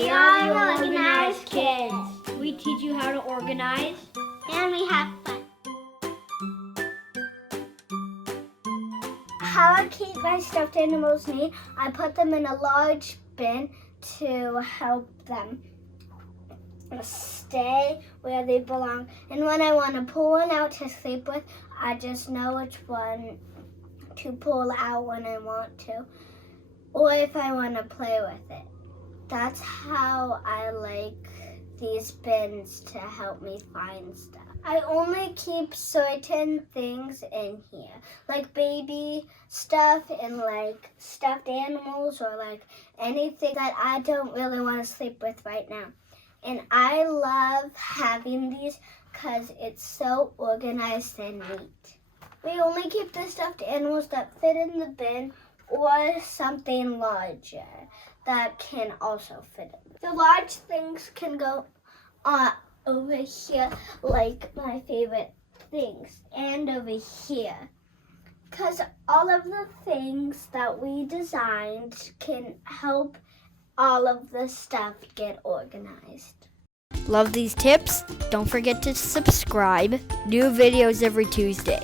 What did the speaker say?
We are the Organized Kids. We teach you how to organize. And we have fun. How I keep my stuffed animals neat, I put them in a large bin to help them stay where they belong. And when I want to pull one out to sleep with, I just know which one to pull out when I want to, or if I want to play with it. That's how I like these bins to help me find stuff. I only keep certain things in here, like baby stuff and like stuffed animals or like anything that I don't really want to sleep with right now. And I love having these because it's so organized and neat. We only keep the stuffed animals that fit in the bin or something larger that can also fit in. The large things can go over here, like my favorite things, and over here. Because all of the things that we designed can help all of the stuff get organized. Love these tips? Don't forget to subscribe. New videos every Tuesday.